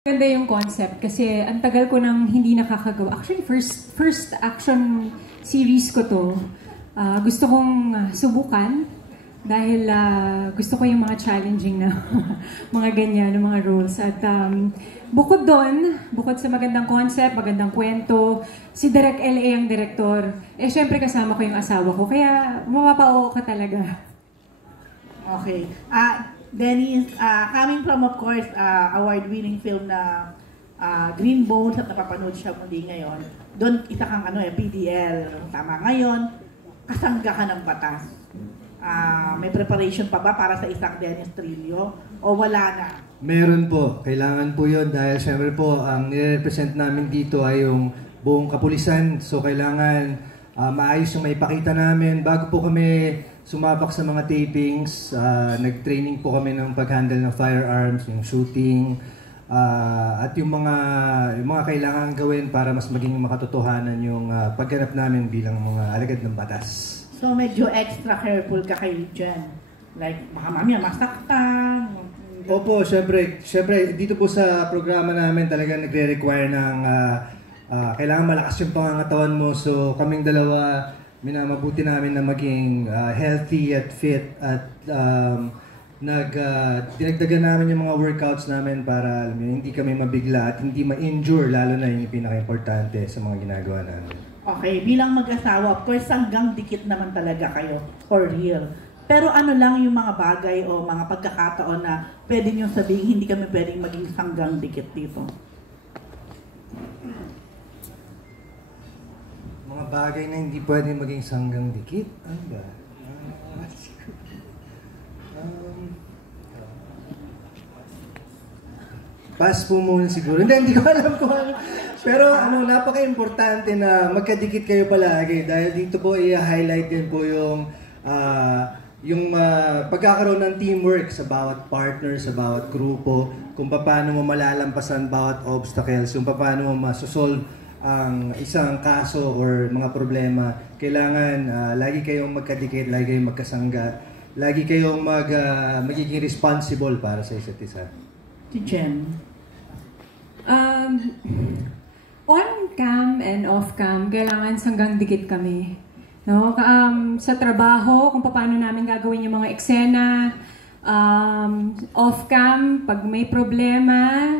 Ganda yung concept kasi ang tagal ko nang hindi nakakagawa. Actually, first action series ko to. Gusto kong subukan dahil gusto ko yung mga challenging na mga ganyan, mga roles. At bukod doon, bukod sa magandang concept, magandang kwento, si Direk L.A. ang director. Syempre kasama ko yung asawa ko, kaya mapapao ka talaga. Okay. Dennis, coming from, of course, award-winning film na Green Bones at napapanood siya muli ngayon, doon isa kang PDL. Tama. Ngayon, kasangga ka ng batas. May preparation pa ba para sa isang Dennis Trillo? O wala na? Meron po. Kailangan po yun dahil syempre po, ang nire-represent namin dito ay yung buong kapulisan. So kailangan maayos yung maipakita namin. Bago po kami sumabak sa mga tapings, nag-training po kami ng pag-handle ng firearms, yung shooting, at yung mga kailangan gawin para mas maging makatotohanan yung pagganap namin bilang mga alagad ng batas. So medyo extra careful ka kayo dyan? Like, baka mamaya masaktan? Opo, syempre dito po sa programa namin talaga nagre-require ng kailangan malakas yung pangangatawan mo. So kaming dalawa, minamabuti namin na maging healthy at fit at dinagdagan namin yung mga workouts namin para hindi kami mabigla at hindi ma-injure, lalo na yung pinaka-importante sa mga ginagawa namin. Okay, bilang mag-asawa, of course, hanggang dikit naman talaga kayo, for real. Pero ano lang yung mga bagay o mga pagkakataon na pwede nyo sabihin, hindi kami pwedeng maging hanggang dikit dito? Mga bagay na hindi pwedeng maging sanggang dikit? Ano ba? Pass po muna siguro. Hindi ko alam kung ano. Pero napaka-importante na magkadikit kayo palagi dahil dito po i-highlight din po yung pagkakaroon ng teamwork sa bawat partner, sa bawat grupo, kung paano mo malalampasan bawat obstacles, kung paano mo masosolve ang isang kaso or mga problema. Kailangan lagi kayong magkadikit, lagi kayong magkasangga, lagi kayong magiging responsible para sa isa't isa. Si Jen? On-cam and off-cam, kailangan sanggang dikit kami. No? Sa trabaho, kung paano namin gagawin yung mga eksena, off-cam, pag may problema,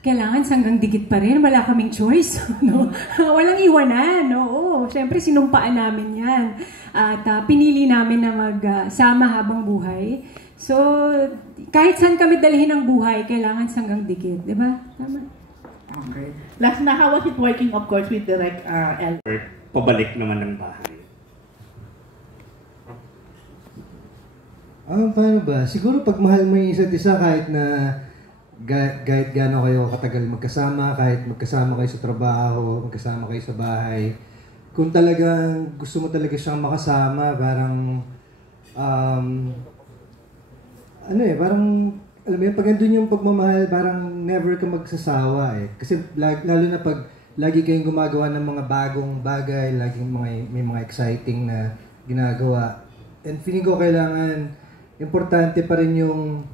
kailangan sanggang dikit pa rin. Wala kaming choice. No? Walang iwanan. No? Siyempre, sinumpaan namin yan. At pinili namin na magsama habang buhay. So, kahit saan kami dalhin ng buhay, kailangan sanggang dikit. Di ba? Tama. Okay. Last na, how was it working, of course, with Direk L? Pabalik naman ng bahay. Paano ba? Siguro pag mahal mo yung isa't isa kahit na kahit gaano kayo katagal magkasama, kahit magkasama kayo sa trabaho, magkasama kayo sa bahay, kung talagang gusto mo talaga siyang makasama, parang parang alam mo yun, pag andun yung pagmamahal, parang never ka magsasawa eh. Kasi lalo na pag lagi kayong gumagawa ng mga bagong bagay, laging may mga exciting na ginagawa. And feeling ko kailangan, importante pa rin yung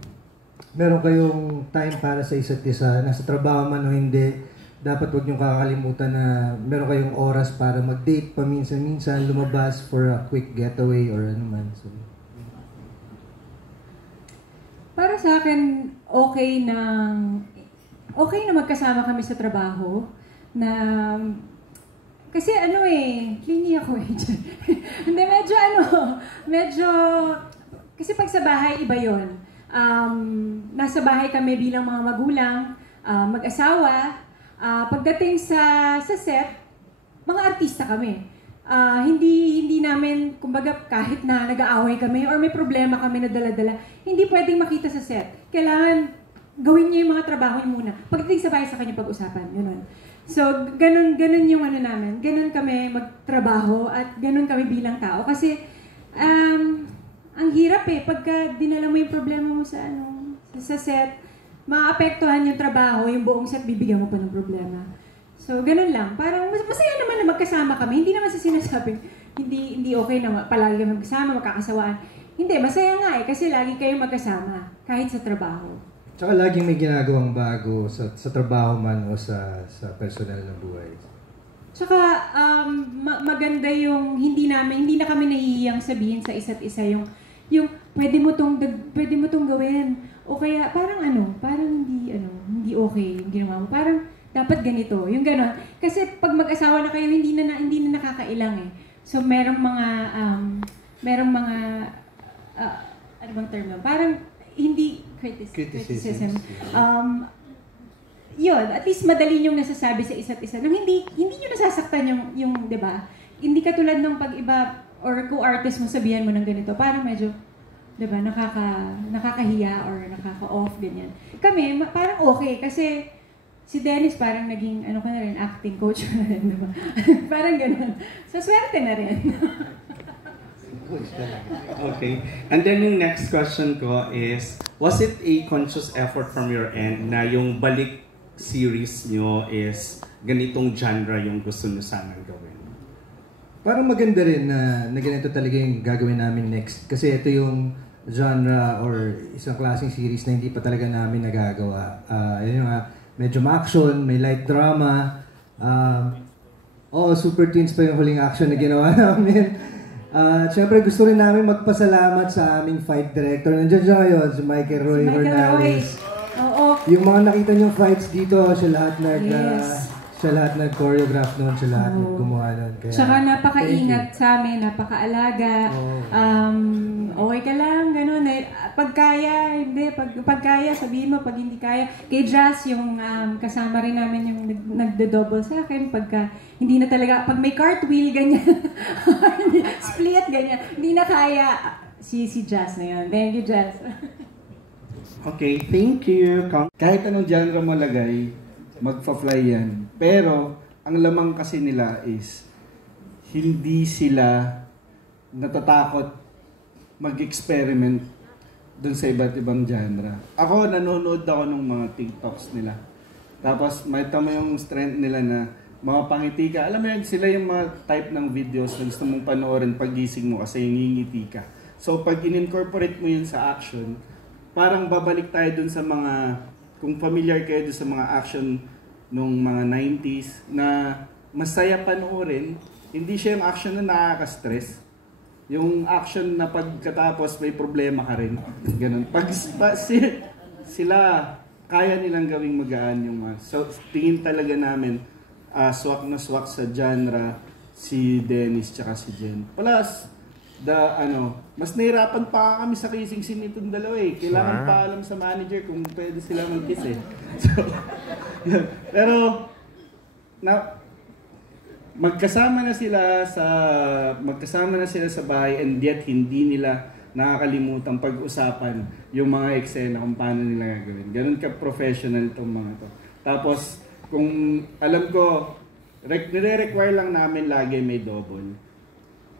meron kayong time para sa isa't isa. Nasa trabaho man o hindi, dapat huwag niyong kakalimutan na meron kayong oras para mag-date paminsan-minsan, lumabas for a quick getaway or ano man. So, para sa akin, okay na magkasama kami sa trabaho. Na kasi clingy ako eh. Hindi, medyo, kasi pag sa bahay, iba yun. Nasa bahay kami bilang mga magulang, mag-asawa. Pagdating sa set, mga artista kami. Hindi namin, kumbaga, kahit na nag-aaway kami or may problema kami na dala-dala, hindi pwedeng makita sa set. Kailangan gawin niyo yung mga trabaho niyo muna. Pagdating sa bahay, sa kanya pag-usapan. Yun. So, ganun yung namin. Ganun kami magtrabaho at ganun kami bilang tao. Kasi, ang hirap eh. Pagka dinala mo yung problema mo sa set, maapektuhan yung trabaho, yung buong set, bibigyan mo pa ng problema. So, ganun lang. Parang masaya naman na magkasama kami. Hindi naman sa sinasabing, hindi okay na palagi kami magkasama, magkakasawaan. Hindi, masaya nga eh. Kasi lagi kayong magkasama, kahit sa trabaho. Tsaka laging may ginagawang bago sa trabaho man o sa personal na buhay. Tsaka maganda yung hindi na kami nahihiyang sabihin sa isa't isa yung pwede mo tong gawin. O kaya parang hindi okay yung ginawa mo. Parang dapat ganito, yung gano'n. Kasi pag mag-asawa na kayo, hindi na nakakailang eh. So merong mga ano bang term lang? Parang hindi criticism. Yun, at least madali yung nasasabi sa isa't isa. Nung hindi nyo nasasaktan yung 'di ba? Hindi katulad ng pag iba or co-artist mo sabihan mo ng ganito, parang medyo 'di ba, nakakahiya or nakaka-off ganyan. Kami parang okay kasi si Dennis parang naging acting coach na rin, 'di ba? Parang gano'n. So swerte na rin. Okay. And then yung next question ko is, was it a conscious effort from your end na yung balik series nyo is ganitong genre yung gusto nyo sanang gawin? Parang maganda rin na ganito talaga yung gagawin namin next. Kasi ito yung genre or isang klaseng series na hindi pa talaga namin nagagawa. Yun yung medyo ma-action, may light drama. Super Twins pa yung huling action na ginawa namin. Siyempre gusto rin namin magpasalamat sa aming fight director. Nandiyan siya ngayon, si Michael Roy Hernandez. Oo. Yung mga nakita niyong fights dito, siya lahat nag-choreograph noon, siya lahat gumawa noon. Tsaka napaka-ingat sa amin, napaka-alaga. Okay ka lang, gano'n. Pag kaya, hindi. Pag kaya, sabihin mo. Pag hindi kaya. Kay Jazz, yung kasama rin namin yung nagdo-double sa akin. Pagka hindi na talaga, pag may cartwheel, ganyan. Split, ganyan. Hindi na kaya. Si Jazz na yun. Thank you, Jazz. Okay, thank you. Kahit anong genre mo lagay, magfa-fly yan. Pero, ang lamang kasi nila is, hindi sila natatakot mag-experiment dun sa iba't ibang genre. Ako, nanonood ako ng mga TikToks nila. Tapos, may tama yung strength nila na mga pangiti ka. Alam mo yan, sila yung mga type ng videos na gusto mong panoorin pag-gising mo kasi ngingiti ka. So, pag in-incorporate mo yun sa action, parang babalik tayo dun sa mga, kung familiar kayo dun sa mga action nung mga 90s, na masaya panoorin, hindi siya yung action na nakaka-stress. Yung action na pagkatapos may problema ka rin. Ganun. Sila, kaya nilang gawing magaan yung mga. So, tingin talaga namin, swak na swak sa genre, si Dennis tsaka si Jen. Plus, mas nahirapan pa kami sa kissing scene nitong dalawa eh. Kailangan pa alam sa manager kung pwede sila mag-kiss eh. So, pero, magkasama na sila sa bahay and yet hindi nila nakakalimutan pag-usapan yung mga eksena kung paano nila gagawin. Ganun ka-professional itong mga to. Tapos, kung alam ko, nire-require lang namin lagi may double.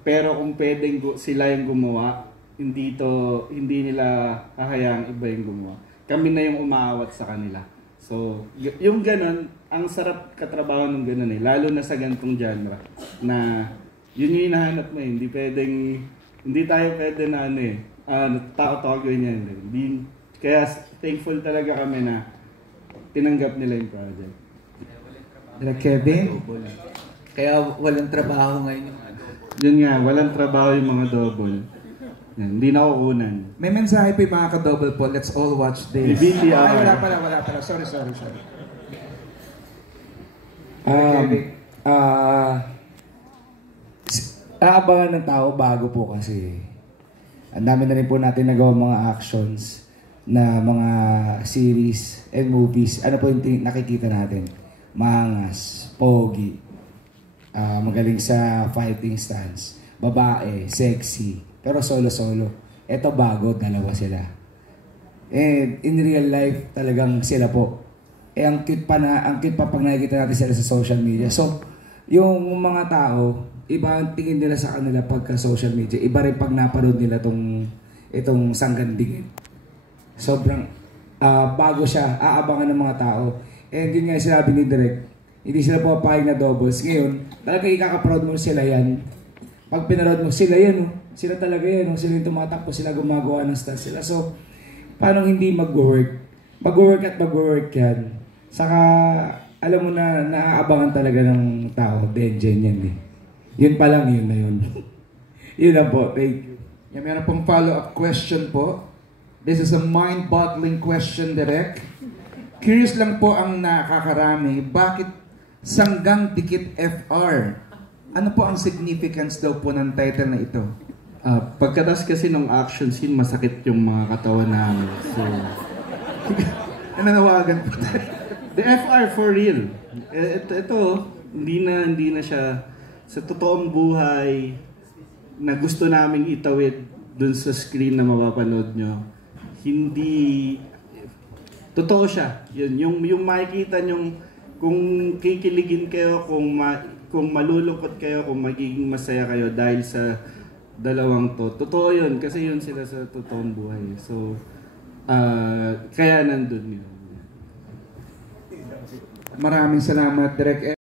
Pero kung pwedeng sila yung gumawa, hindi nila hahayaang iba yung gumawa. Kami na yung umaawat sa kanila. So, yung ganun, ang sarap katrabaho ng ganun eh. Lalo na sa ganitong genre. Na yun yung hinahanap mo eh. Hindi tayo pwede na takot-takot yan. Kaya thankful talaga kami na tinanggap nila yung project. Kevin, kaya walang trabaho ngayon. Yun nga, walang trabaho yung mga double. Yan, hindi na kukunan. May mensahe pa yung mga ka-double po. Let's all watch this. BTR. Ay, wala pala. Sorry. Aabangan ng tao bago po kasi. Ang dami na rin po natin nagawa mga actions na mga series and movies. Ano po yung nakikita natin? Maangas, pogi, magaling sa fighting stance, babae, sexy, pero solo-solo. Ito bago, dalawa sila. And in real life, talagang sila po. Ang cute pa pag nakikita natin sila sa social media. So, yung mga tao, iba ang tingin nila sa kanila pagka social media. Iba rin pag napanood nila itong sanggandingin. Sobrang bago siya, aabangan ng mga tao. And yun nga sinabi ni Direk, hindi sila papayag na doubles. Ngayon, talaga ikaka-proud mo sila yan. Pag pinanood mo, sila yan. Sila talaga yan. Sila yung tumatakbo, sila gumagawa ng style sila. So, paano hindi mag-work? mag-work yan. Saka, alam mo na, naaabangan talaga ng tao. Denjen yan eh. Yun pa lang, yun na yun. Yun na po. Thank you. Yeah, meron pong follow-up question po. This is a mind-boggling question, Direk. Curious lang po ang nakakarami, bakit Sanggang Dikit FR? Ano po ang significance daw po ng title na ito? Pagkatas kasi ng action scene, masakit yung mga katawan namin. So, nanawagan po tayo. The FR for real. Ito, hindi na siya sa totoong buhay na gusto naming itawid dun sa screen na mapapanood nyo. Hindi, totoo siya. Yun, yung makikita nyo, kung kikiligin kayo, kung malulungkot kayo, kung magiging masaya kayo dahil sa dalawang to. Totoo yun, kasi yun sila sa totoong buhay. So, kaya nandun yun. Maraming salamat, Direk.